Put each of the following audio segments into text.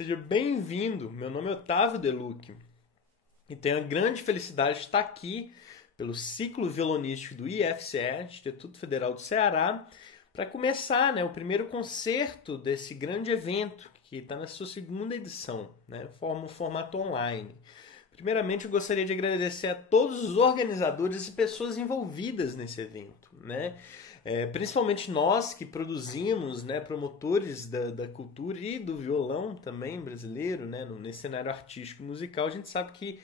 Seja bem-vindo. Meu nome é Otávio Deluque e tenho a grande felicidade de estar aqui pelo ciclo violonístico do IFCE, Instituto Federal do Ceará, para começar, o primeiro concerto desse grande evento que está na sua segunda edição, forma um formato online. Primeiramente, eu gostaria de agradecer a todos os organizadores e pessoas envolvidas nesse evento, principalmente nós que produzimos, promotores da cultura e do violão também brasileiro, nesse cenário artístico e musical. A gente sabe que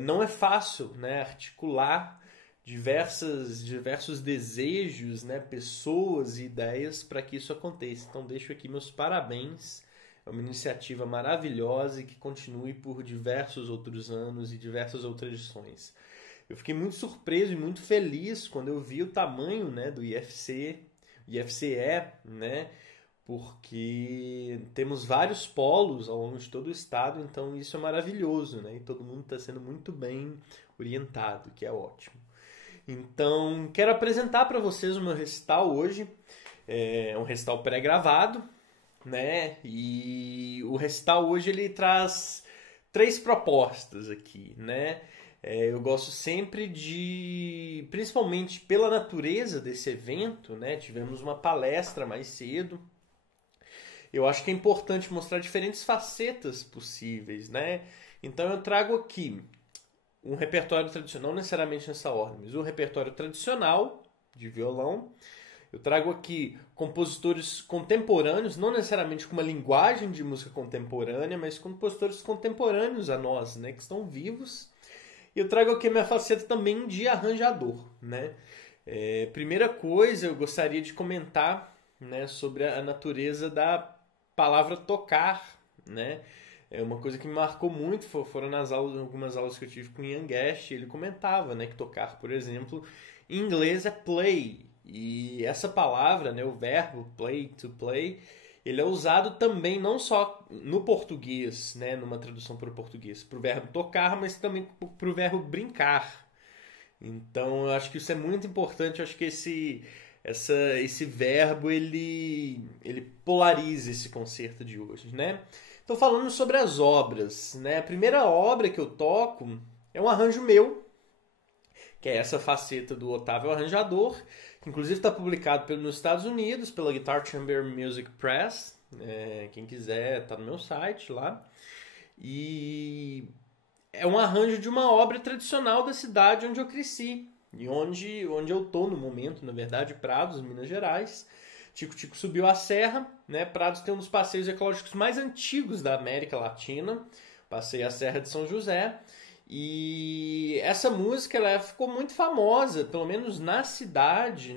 não é fácil, articular diversos desejos, pessoas e ideias para que isso aconteça. Então deixo aqui meus parabéns. É uma iniciativa maravilhosa e que continue por diversos outros anos e diversas outras edições. Eu fiquei muito surpreso e muito feliz quando eu vi o tamanho, do IFCE, porque temos vários polos ao longo de todo o estado, então isso é maravilhoso, e todo mundo está sendo muito bem orientado, que é ótimo. Então, quero apresentar para vocês o meu recital hoje. É um recital pré-gravado, e o recital hoje ele traz 3 propostas aqui, Eu gosto sempre de, principalmente pela natureza desse evento, tivemos uma palestra mais cedo. Eu acho que é importante mostrar diferentes facetas possíveis, Então eu trago aqui um repertório tradicional, não necessariamente nessa ordem, mas um repertório tradicional de violão. Eu trago aqui compositores contemporâneos, não necessariamente com uma linguagem de música contemporânea, mas compositores contemporâneos a nós, que estão vivos. E eu trago aqui a minha faceta também de arranjador, Primeira coisa, eu gostaria de comentar, sobre a natureza da palavra tocar, É uma coisa que me marcou muito, foram nas aulas, algumas aulas que eu tive com o Ian Guest, ele comentava, que tocar, por exemplo, em inglês é play, e essa palavra, o verbo play, to play, ele é usado também não só no português, numa tradução para o português, para o verbo tocar, mas também para o verbo brincar. Então eu acho que isso é muito importante, eu acho que esse verbo ele polariza esse concerto de hoje, Então falando sobre as obras, A primeira obra que eu toco é um arranjo meu, que é essa faceta do Otávio Arranjador, que inclusive está publicado nos Estados Unidos pela Guitar Chamber Music Press. Quem quiser, está no meu site lá. E é um arranjo de uma obra tradicional da cidade onde eu cresci. E onde eu estou no momento, na verdade, Prados, Minas Gerais. Tico Tico subiu a serra. Prados tem um dos passeios ecológicos mais antigos da América Latina. Passei a Serra de São José. E essa música ela ficou muito famosa, pelo menos na cidade,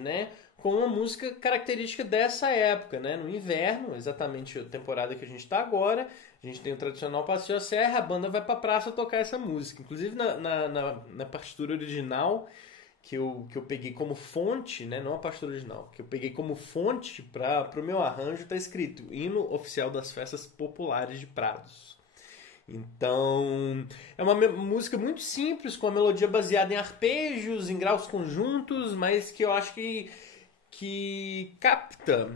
com uma música característica dessa época, no inverno, exatamente a temporada que a gente está agora, a gente tem o tradicional Passeio à Serra, a banda vai para a praça tocar essa música. Inclusive na partitura original, que eu peguei como fonte, não a partitura original, que eu peguei como fonte para o meu arranjo, está escrito Hino Oficial das Festas Populares de Prados. Então, é uma música muito simples, com a melodia baseada em arpejos, em graus conjuntos, mas que eu acho que capta,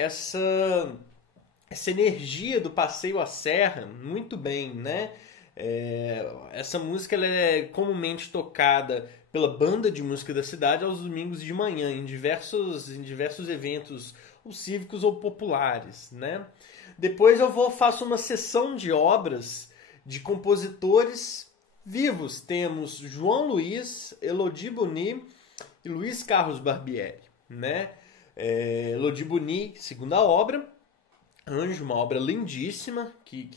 essa energia do passeio à serra muito bem, Essa música ela é comumente tocada pela banda de música da cidade aos domingos de manhã, em diversos eventos ou cívicos ou populares, Depois eu faço uma sessão de obras de compositores vivos. Temos João Luiz, Elodie Boni e Luiz Carlos Barbieri, Elodie Boni, segunda obra, Anjo, uma obra lindíssima que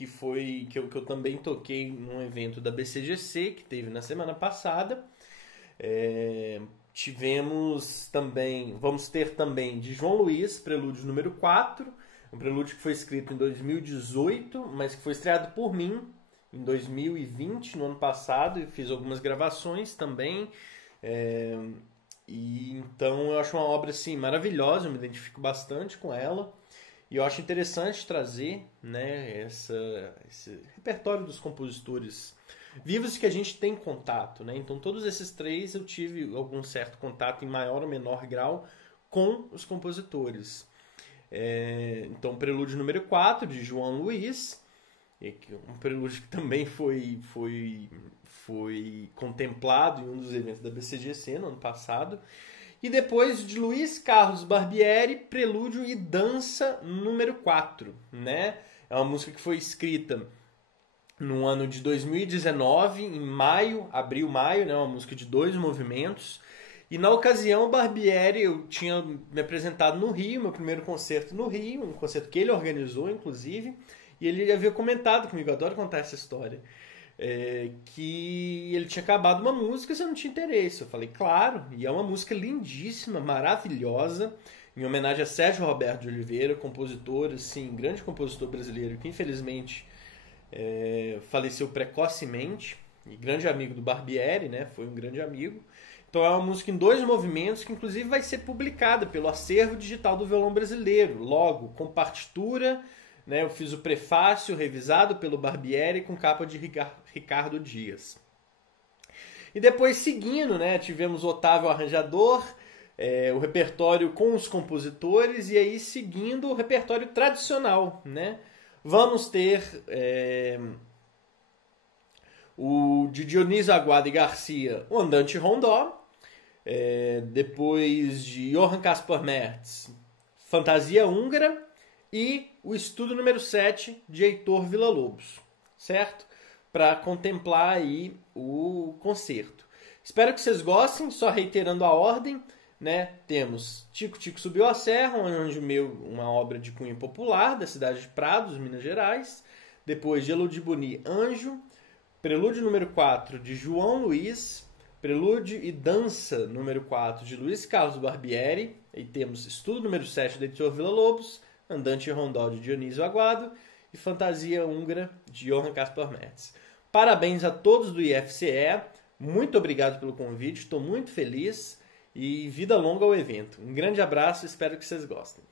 eu também toquei num evento da BCGC que teve na semana passada. Vamos ter também de João Luiz, Prelúdio número 4, um prelúdio que foi escrito em 2018, mas que foi estreado por mim em 2020, no ano passado, e fiz algumas gravações também. E então eu acho uma obra assim, maravilhosa, eu me identifico bastante com ela. E eu acho interessante trazer esse repertório dos compositores vivos que a gente tem contato. Então todos esses 3 eu tive algum certo contato em maior ou menor grau com os compositores. Então Prelúdio número 4, de João Luiz, um prelúdio que também foi contemplado em um dos eventos da BCGC no ano passado. E depois de Luiz Carlos Barbieri, Prelúdio e Dança número 4, né? É uma música que foi escrita no ano de 2019, em maio, abril-maio, né? Uma música de 2 movimentos. E na ocasião, o Barbieri, eu tinha me apresentado no Rio, meu primeiro concerto no Rio, um concerto que ele organizou, inclusive, e ele havia comentado comigo, eu adoro contar essa história, que ele tinha acabado uma música e eu não tinha interesse. Eu falei, claro, e é uma música lindíssima, maravilhosa, em homenagem a Sérgio Roberto de Oliveira, compositor, assim, grande compositor brasileiro, que infelizmente faleceu precocemente, e grande amigo do Barbieri, né? Foi um grande amigo. Então é uma música em 2 movimentos, que inclusive vai ser publicada pelo Acervo Digital do Violão Brasileiro, logo, com partitura, né? Eu fiz o prefácio revisado pelo Barbieri com capa de Ricardo Dias. E depois, seguindo, né, tivemos o Otávio Arranjador, o repertório com os compositores, e aí seguindo o repertório tradicional, né? Vamos ter o de Dionísio Aguado e Garcia, o Andante Rondó, depois de Johann Caspar Mertz, Fantasia Húngara, e o estudo número 7 de Heitor Villa-Lobos, certo? Para contemplar aí o concerto. Espero que vocês gostem, só reiterando a ordem, né? Temos Tico Tico Subiu a Serra, um anjo meu, uma obra de cunho popular da cidade de Prados, Minas Gerais. Depois de Elodie Boni, Anjo. Prelúdio número 4 de João Luiz. Prelúdio e Dança número 4 de Luiz Carlos Barbieri. E temos estudo número 7 de Heitor Villa-Lobos. Andante e Rondó de Dionísio Aguado e Fantasia Húngara de Johann Caspar Metz. Parabéns a todos do IFCE, muito obrigado pelo convite, estou muito feliz e vida longa ao evento. Um grande abraço, espero que vocês gostem.